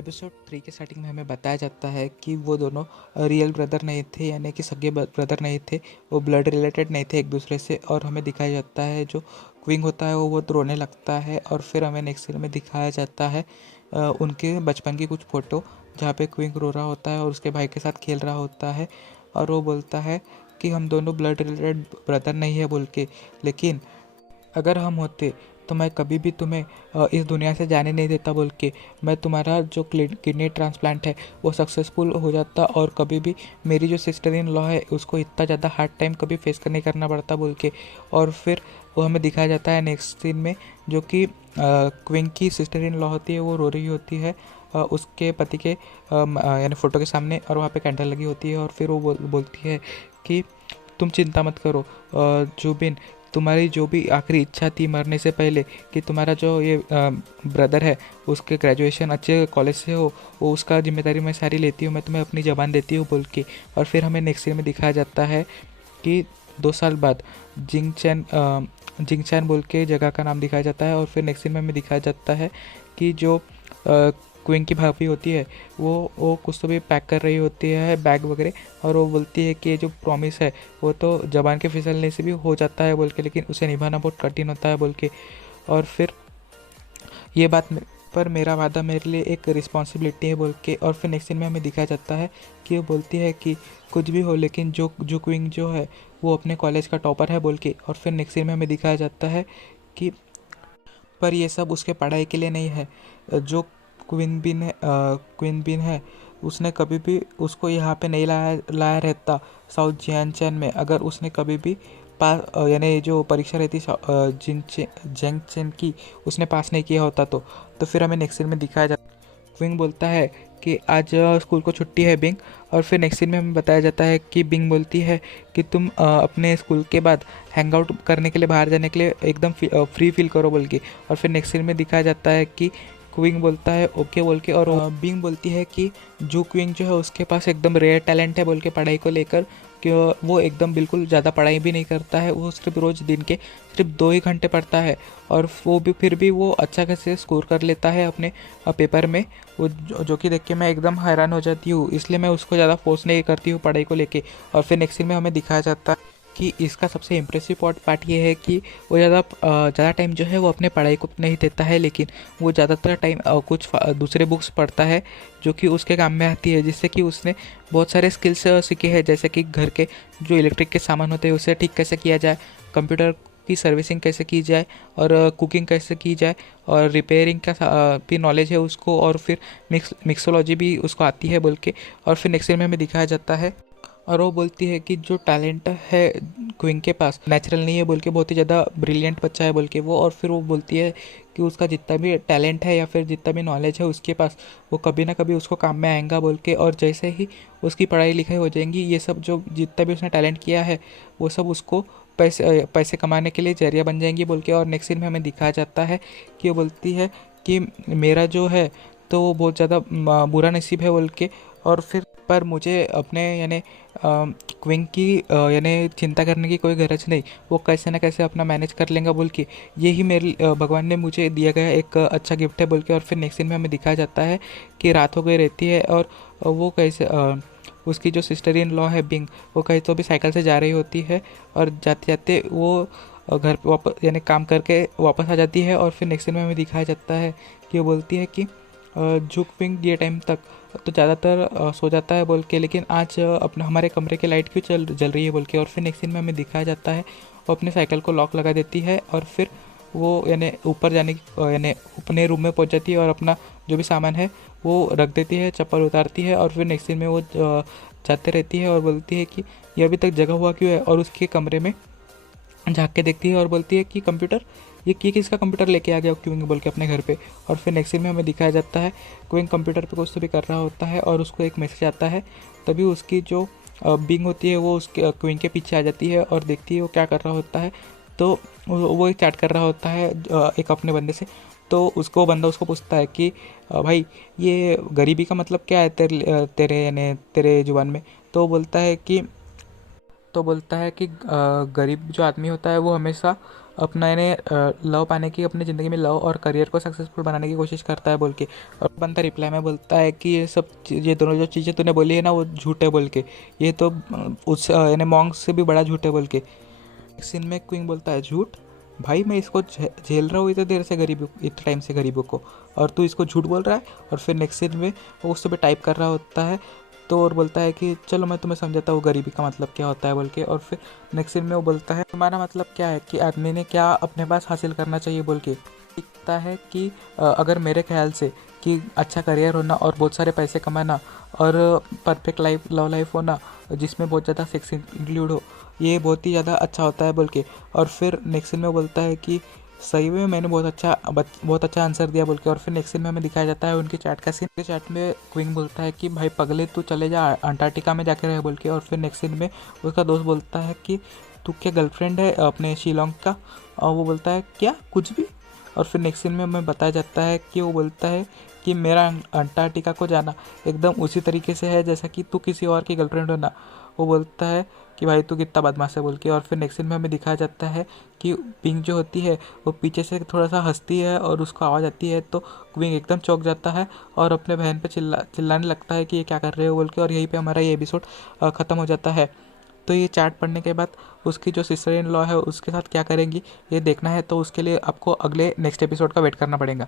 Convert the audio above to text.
Episode 3 के starting में हमें बताया जाता है कि वो दोनों रियल ब्रदर नहीं थे, यानी कि सगे ब्रदर नहीं थे। वो ब्लड रिलेटेड नहीं थे एक दूसरे से। और हमें दिखाया जाता है जो क्विंग होता है वो बहुत रोने लगता है। और फिर हमें नेक्स्ट सीन में दिखाया जाता है उनके बचपन की कुछ फ़ोटो, जहाँ पे क्विंग रो रहा होता है और उसके भाई के साथ खेल रहा होता है। और वो बोलता है कि हम दोनों ब्लड रिलेटेड ब्रदर नहीं है बोल के, लेकिन अगर हम होते तो मैं कभी भी तुम्हें इस दुनिया से जाने नहीं देता बोल के। मैं तुम्हारा जो किडनी ट्रांसप्लांट है वो सक्सेसफुल हो जाता, और कभी भी मेरी जो सिस्टर इन लॉ है उसको इतना ज़्यादा हार्ड टाइम कभी फेस नहीं करना पड़ता बोल के। और फिर वो हमें दिखाया जाता है नेक्स्ट सीन में, जो कि क्विंग की सिस्टर इन लॉ होती है, वो रो रही होती है उसके पति के यानी फ़ोटो के सामने, और वहाँ पे कैंडल लगी होती है। और फिर वो बोलती है कि तुम चिंता मत करो जुबिन, तुम्हारी जो भी आखिरी इच्छा थी मरने से पहले कि तुम्हारा जो ये ब्रदर है उसके ग्रेजुएशन अच्छे कॉलेज से हो, वो उसका जिम्मेदारी मैं सारी लेती हूँ, मैं तुम्हें अपनी ज़बान देती हूँ बोल के। और फिर हमें नेक्स्ट सीन में दिखाया जाता है कि 2 साल बाद जिंगचैन बोल के जगह का नाम दिखाया जाता है। और फिर नेक्स्ट सीन में हमें दिखाया जाता है कि जो क्वीन की भाभी होती है वो कुछ तो भी पैक कर रही होती है बैग वगैरह, और वो बोलती है कि ये जो प्रॉमिस है वो तो ज़बान के फिसलने से भी हो जाता है बोल के, लेकिन उसे निभाना बहुत कठिन होता है बोल के। और फिर ये बात पर मेरा वादा मेरे लिए एक रिस्पॉन्सिबिलिटी है बोल के। और फिर नेक्स्ट सीन में हमें दिखाया जाता है कि वो बोलती है कि कुछ भी हो लेकिन जो क्वीन जो है वो अपने कॉलेज का टॉपर है बोल के। और फिर नेक्स्ट सीन में हमें दिखाया जाता है कि पर ये सब उसके पढ़ाई के लिए नहीं है। जो क्विन बिन है उसने कभी भी उसको यहाँ पे नहीं लाया लाया रहता साउथ जियानचैन में, अगर उसने कभी भी पास यानी जो परीक्षा रहती जेंगचेन की उसने पास नहीं किया होता तो फिर हमें नेक्स्ट सीन में दिखाया जाता। क्विंग बोलता है कि आज स्कूल को छुट्टी है बिंग। और फिर नेक्स्ट सीन में हमें बताया जाता है कि बिंग बोलती है कि तुम अपने स्कूल के बाद हैंग आउट करने के लिए बाहर जाने के लिए एकदम फ्री फील करो बोल के। और फिर नेक्स्ट सीन में दिखाया जाता है कि क्विंग बोलता है ओके बोल के, और बिंग बोलती है कि जो क्विंग जो है उसके पास एकदम रेयर टैलेंट है बोल के पढ़ाई को लेकर, कि वो एकदम बिल्कुल ज़्यादा पढ़ाई भी नहीं करता है, वो सिर्फ रोज़ दिन के सिर्फ 2 ही घंटे पढ़ता है। और वो भी फिर भी वो अच्छा खासे स्कोर कर लेता है अपने पेपर में। वो जो कि देख के मैं एकदम हैरान हो जाती हूँ, इसलिए मैं उसको ज़्यादा फोर्स नहीं करती हूँ पढ़ाई को लेके। और फिर नेक्स्ट सीन में हमें दिखाया जाता है कि इसका सबसे इम्प्रेसिव पार्ट ये है कि वो ज़्यादा टाइम जो है वो अपने पढ़ाई को नहीं देता है, लेकिन वो ज़्यादातर टाइम कुछ दूसरे बुक्स पढ़ता है जो कि उसके काम में आती है, जिससे कि उसने बहुत सारे स्किल्स सीखे हैं, जैसे कि घर के जो इलेक्ट्रिक के सामान होते हैं उसे ठीक कैसे किया जाए, कंप्यूटर की सर्विसिंग कैसे की जाए, और कुकिंग कैसे की जाए, और रिपेयरिंग का भी नॉलेज है उसको, और फिर मिक्सोलॉजी भी उसको आती है बोल के। और फिर नेक्स्ट में हमें दिखाया जाता है, और वो बोलती है कि जो टैलेंट है क्विंग के पास नेचुरल नहीं है बोल के, बहुत ही ज़्यादा ब्रिलियंट बच्चा है बोल के वो। और फिर वो बोलती है कि उसका जितना भी टैलेंट है या फिर जितना भी नॉलेज है उसके पास, वो कभी ना कभी उसको काम में आएगा बोल के। और जैसे ही उसकी पढ़ाई लिखाई हो जाएंगी, ये सब जो जितना भी उसने टैलेंट किया है वो सब उसको पैसे कमाने के लिए जरिया बन जाएंगी बोल के। और नेक्स्ट सीन में हमें दिखाया जाता है कि वो बोलती है कि मेरा जो है तो वो बहुत ज़्यादा बुरा नसीब है बोल के। और फिर पर मुझे अपने यानी क्विंग की यानी चिंता करने की कोई गरज नहीं, वो कैसे ना कैसे अपना मैनेज कर लेंगे बोल के, यही मेरे भगवान ने मुझे दिया गया एक अच्छा गिफ्ट है बोल के। और फिर नेक्स्ट सीन में हमें दिखाया जाता है कि रात हो गई रहती है, और वो कैसे उसकी जो सिस्टर इन लॉ है बिंग, वो कहीं तो भी साइकिल से जा रही होती है, और जाते जाते वो घर पे वापस यानी काम करके वापस आ जाती है। और फिर नेक्स्ट सीन में हमें दिखाया जाता है कि वो बोलती है कि जुकविंग ये टाइम तक तो ज़्यादातर सो जाता है बोल के, लेकिन आज अपना हमारे कमरे की लाइट क्यों जल रही है बोल के। और फिर नेक्स्ट सीन में हमें दिखाया जाता है वो अपने साइकिल को लॉक लगा देती है, और फिर वो यानी ऊपर जाने की यानी अपने रूम में पहुंच जाती है, और अपना जो भी सामान है वो रख देती है, चप्पल उतारती है। और फिर नेक्स्ट सीन में वो जाते रहती है और बोलती है कि ये अभी तक जगा हुआ क्यों है, और उसके कमरे में झाँक के देखती है और बोलती है कि कंप्यूटर, ये किसका कंप्यूटर लेके आ गया क्विंग बोल के अपने घर पे। और फिर नेक्स्ट सीन में हमें दिखाया जाता है क्विंग कंप्यूटर पे कुछ तो भी कर रहा होता है, और उसको एक मैसेज आता है। तभी उसकी जो बिंग होती है वो उसके क्विंग के पीछे आ जाती है और देखती है वो क्या कर रहा होता है। तो वो एक चैट कर रहा होता है एक अपने बंदे से। तो उसको बंदा उसको पूछता है कि भाई ये गरीबी का मतलब क्या है तेरे यानी तेरे जुबान में। तो बोलता है कि गरीब जो आदमी होता है वो हमेशा अपना लव पाने की, अपनी ज़िंदगी में लव और करियर को सक्सेसफुल बनाने की कोशिश करता है बोल के। और बंदा रिप्लाई में बोलता है कि ये दोनों जो चीज़ें तूने बोली है ना वो झूठ है बोल के, ये तो उस मॉन्क से भी बड़ा झूठ है बोल के। सीन में क्विंग बोलता है झूठ भाई, मैं इसको झेल रहा हूँ इतने देर से, गरीबों इतने टाइम से गरीबों को, और तू इसको झूठ बोल रहा है। और फिर नेक्स्ट सीन में वो उस पर टाइप कर रहा होता है तो, और बोलता है कि चलो मैं तुम्हें समझाता हूँ गरीबी का मतलब क्या होता है बोल के। और फिर नेक्स्ट सीन में वो बोलता है तुम्हारा मतलब क्या है कि आदमी ने क्या अपने पास हासिल करना चाहिए बोल के। दिखता है कि अगर मेरे ख्याल से कि अच्छा करियर होना और बहुत सारे पैसे कमाना और परफेक्ट लाइफ, लव लाइफ होना जिसमें बहुत ज़्यादा सेक्स इंक्लूड हो, ये बहुत ही ज़्यादा अच्छा होता है बोल के। और फिर नेक्स्ट सीन में बोलता है कि सही में मैंने बहुत अच्छा आंसर दिया बोल के। और फिर नेक्स्ट सीन में हमें दिखाया जाता है उनके चैट का सीन। उनके चैट में क्विंग बोलता है कि भाई पगले तू चले जा अंटार्कटिका में जाके रहे बोल के। और फिर नेक्स्ट सीन में उसका दोस्त बोलता है कि तू क्या गर्लफ्रेंड है अपने शिलोंग का, और वो बोलता है क्या कुछ भी। और फिर नेक्स्ट सीन में हमें बताया जाता है कि वो बोलता है कि मेरा अंटार्कटिका को जाना एकदम उसी तरीके से है जैसा कि तू किसी और की गर्लफ्रेंड हो ना। वो बोलता है कि भाई तू कितना बदमाश है बोल के। और फिर नेक्स्ट सीन में हमें दिखाया जाता है कि पिंक जो होती है वो पीछे से थोड़ा सा हंसती है और उसको आवाज़ आती है तो क्विंग एकदम चौंक जाता है और अपने बहन पे चिल्लाने लगता है कि ये क्या कर रहे हो बोल के। और यहीं पे हमारा ये एपिसोड ख़त्म हो जाता है। तो ये चार्ट पढ़ने के बाद उसकी जो सिस्टर इन लॉ है उसके साथ क्या करेंगी ये देखना है, तो उसके लिए आपको अगले नेक्स्ट एपिसोड का वेट करना पड़ेगा।